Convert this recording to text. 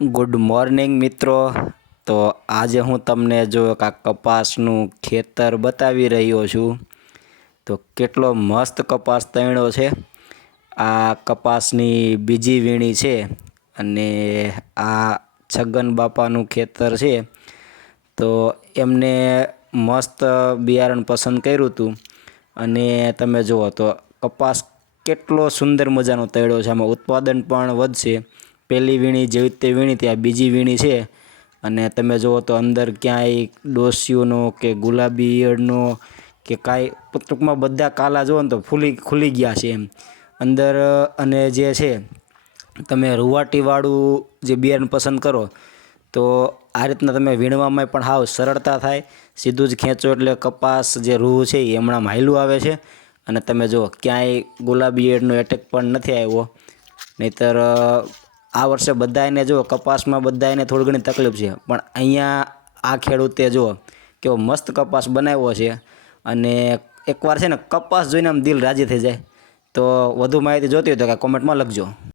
Good morning મિત્રો. તો આજે હું તમને જો એક આ કપાસનું ખેતર બતાવી રહ્યો છું, તો કેટલો મસ્ત કપાસ તણ્યો છે. આ કપાસની બીજી વીણી છે અને આ છગન બાપાનું ખેતર છે. તો એમને મસ્ત બિયારણ પસંદ કર્યું હતું અને તમે જુઓ તો કપાસ કેટલો સુંદર મજાનો તૈડો છે. આમાં ઉત્પાદન પણ વધશે. પહેલી વીણી, જેવી રીતે વીણી, ત્યાં બીજી વીણી છે. અને તમે જુઓ તો અંદર ક્યાંય ડોસીઓનો કે ગુલાબી ઈયળનો કે કાંઈ, ટૂંકમાં બધા કાલા જુઓ ને તો ફૂલી, ખુલી ગયા છે એમ. અંદર, અને જે છે, તમે રૂવાટીવાળું જે બિયારણ પસંદ કરો, તો આ રીતના તમે વીણવામાં પણ હાવ સરળતા થાય. સીધું જ ખેંચો એટલે કપાસ જે રૂ છે એ હમણાં માયલું આવે છે. અને તમે જુઓ, ક્યાંય ગુલાબી એડનો એટેક પણ નથી આવ્યો. નહીંતર આ વર્ષે બધાને જો કપાસમાં બધાને થોડી ઘણી તકલીફ છે. પણ અહીંયા આ ખેડૂતે જો કેવો મસ્ત કપાસ બનાવ્યો છે. અને એકવાર છે ને કપાસ જોઈને આમ દિલ રાજી થઈ જાય. તો વધુ માહિતી જોતી હોય તો કાંઈ કોમેન્ટમાં લખજો.